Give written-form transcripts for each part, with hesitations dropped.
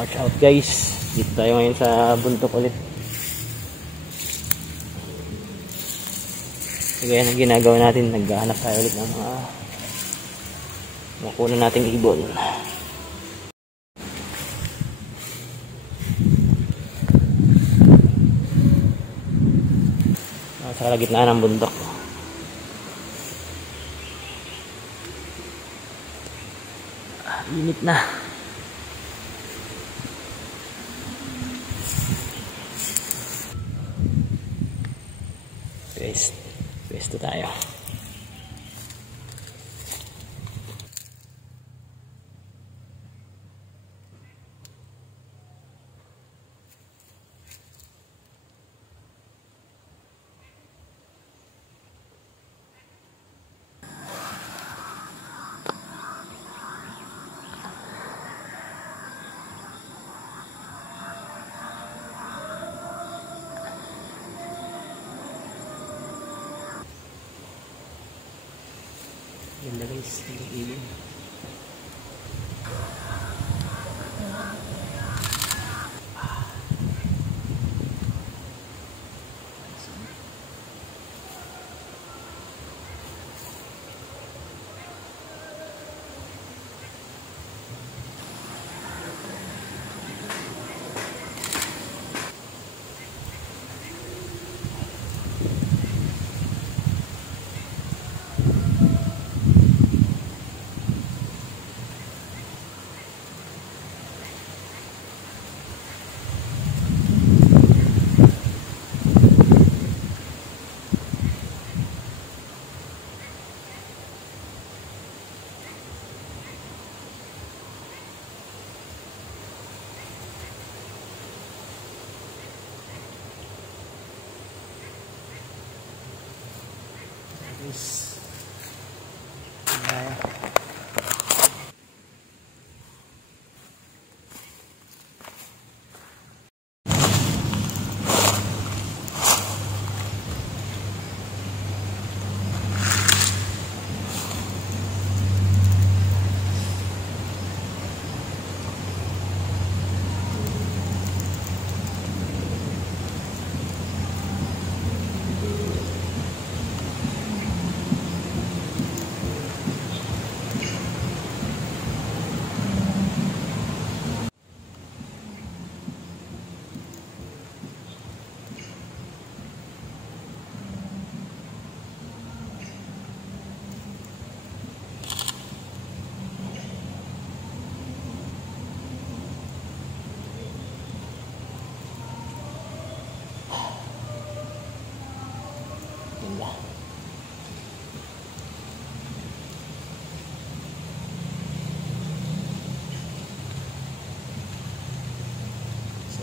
Watch out guys, dito tayo ngayon sa bundok ulit. So yan ang ginagawa natin, naghahanap tayo ulit ng mga makuha nating ibon. Sa gitna ng bundok. Init na. Pwesto tayo. Ganda guys, ibon.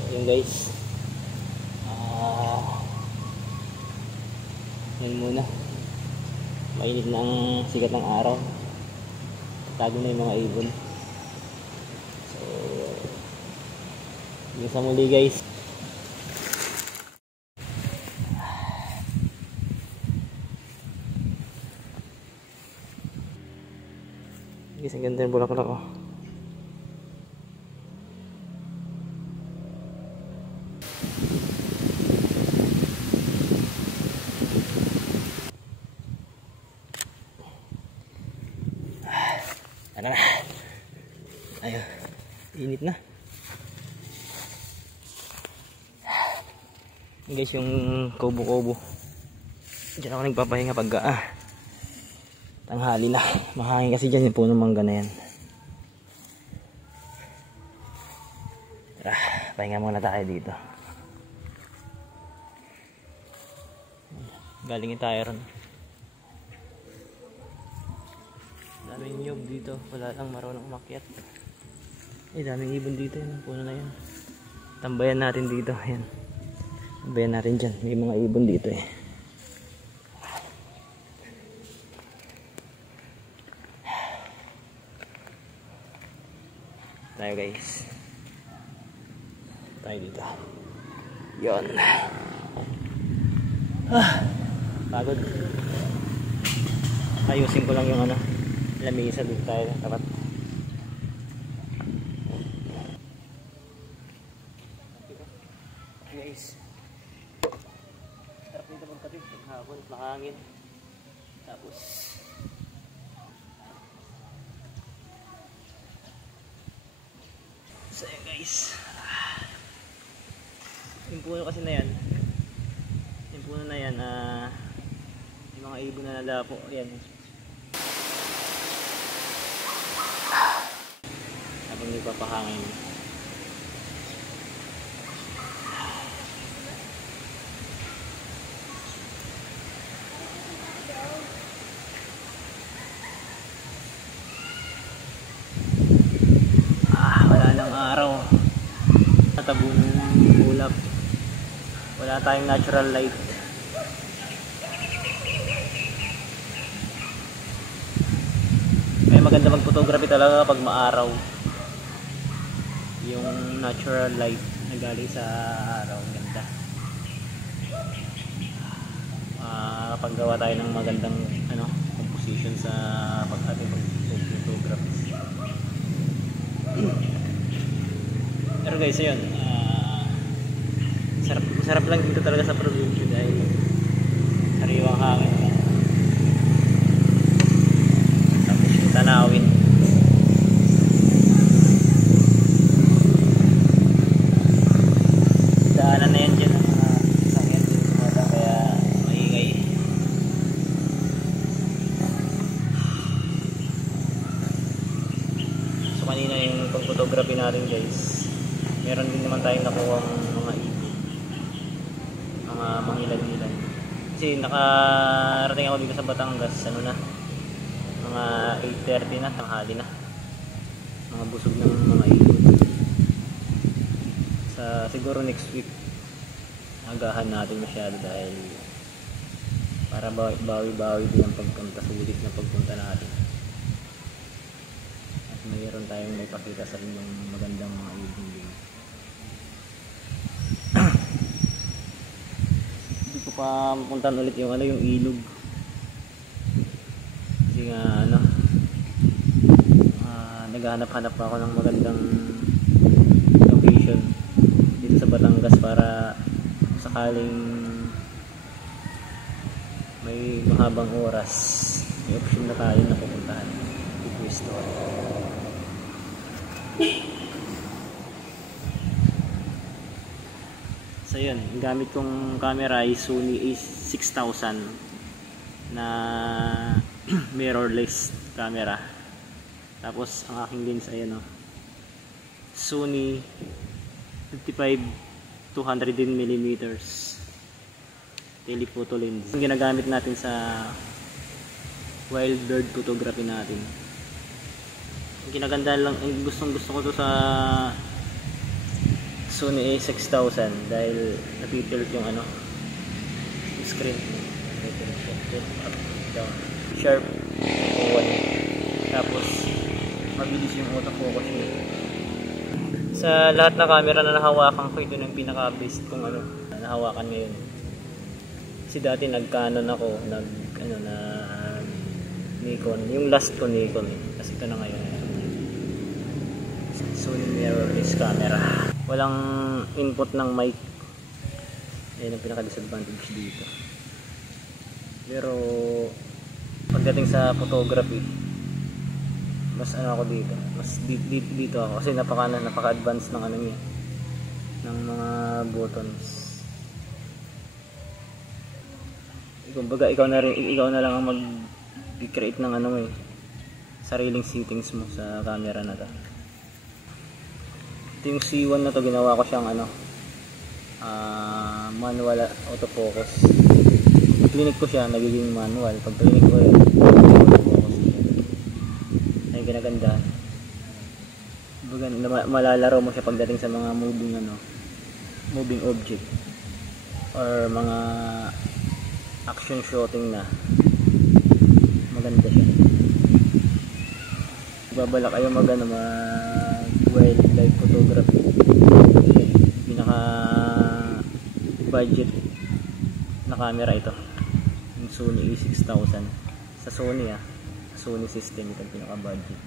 Yun guys, yan muna, mainit na ang sikat ng araw, tago na yung mga ibon. So yung sa muli guys. Guys, ang ganda yung bulaklak oh. Tara na. Ayun. Init na. Guys, yung kubo-kubo. Diyan ako nagpapahinga pag tanghali na. Mahangin kasi dyan yung puno mangga na yan. Tara, pahinga muna tayo dito. Galingin tayo ron. Daming nyog dito, wala lang marunong umakyat. Daming ibon dito, yun, puno na yan. Tambayan natin dito, yan. Tambayan natin dyan, may mga ibon dito eh. Tayo guys. Tayo dito. Yon. Pagod. Ayusin ko lang yung lamisa dito tayo dapat. guys. Sarap nito magkape paghapon, mahangin. Tapos so yun guys. Yung puno kasi na yan. Yung puno na yan, yung mga ibon na nalapo. Ayan. Habang nagpapahangin. Wala nang araw. Natabong ulap. Wala tayong natural light. Kaya maganda mag-photography talaga kapag maaraw. Yung natural light na galing sa araw, ganda. Paggawa tayo ng magandang composition sa pag-ating pag-photography. Pero guys, ayun, sarap lang dito talaga sa probinsya dahil sariwang hangin lang. Tapos yung tanawin. Daanan na yan dyan ang mga sasakyan dito kaya maingay. So kanina yung pag-photography natin guys, meron din naman tayong nakuha mga ibon, mga mangilan-ilan. Kasi nakarating ako dito sa Batangas, mga 8:30 na, tanghali na. Mga busog ng mga ibon. Siguro next week agahan natin masyado dahil para bawi-bawi din ang pagpunta, sulit na pagpunta natin. At mayroon tayong may pakita sa inyong magandang mga ibon din. Hindi ko pa mapuntahan ulit yung yung ilog. Kasi nga naghahanap-hanap pa ako ng magandang location dito sa Batangas para sakaling may mahabang oras may option na tayo na pupuntahan dito ito. So yun, yung gamit kong camera ay Sony A6000 na mirrorless camera. Tapos ang aking lens ay Sony 55-210mm telephoto lens. Yung ginagamit natin sa wild bird photography natin. Yung kinaganda lang, yung gustong ko to sa Sony A6000 dahil napitilt yung yung screen. Sharp 1. Tapos mabilis yung autofocus niya. Sa lahat na camera na nahawakan ko, ito yung pinaka-best kong nahawakan ngayon. Kasi dati nag-Canon ako, Nikon. Yung last ko Nikon. Kasi ito na ngayon. Sony mirrorless camera. Walang input ng mic. Ayan ang pinaka-disadvantage dito. Pero pagdating sa photography, mas ako dito, mas dito ako kasi napaka-advanced ng niya, ng mga buttons. Kumbaga ikaw na lang ang mag-create ng sariling settings mo sa camera na to. Ito yung C1 na to, ginawa ko siyang manual autofocus. Pag clinic ko siya, nagiging manual. Pag clinic ko ay ginagandahan. Malalaro mo siya pagdating sa mga moving object or mga action shooting na. Maganda siya. Babala kayo mag wildlife photography. Pinaka budget na camera ito. Yung Sony A6000. Sa Sony Sony system ito pinaka budget.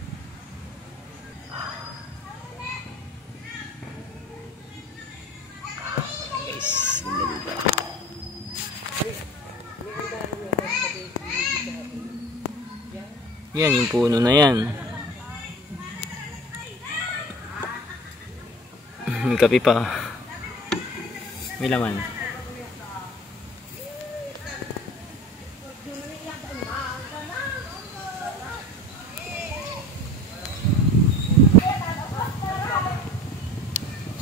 Guys. Yan yung puno na yan. May kape pa. May laman.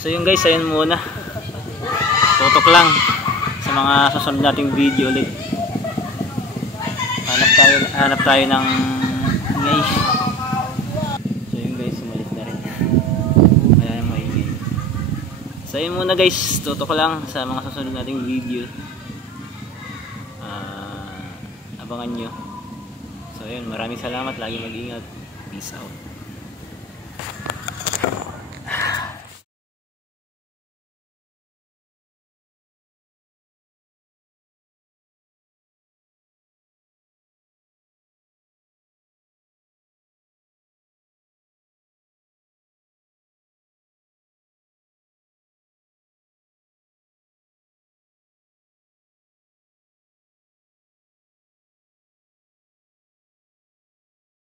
So yun guys, ayun muna. Tutok lang sa mga susunod nating video ulit. Hanap tayo ng guys. So yun guys, umalis na rin. Kaya yung maingay. So yun muna guys, tutok lang sa mga susunod nating video. Abangan nyo. So yun, maraming salamat. Lagi mag-ingat. Peace out.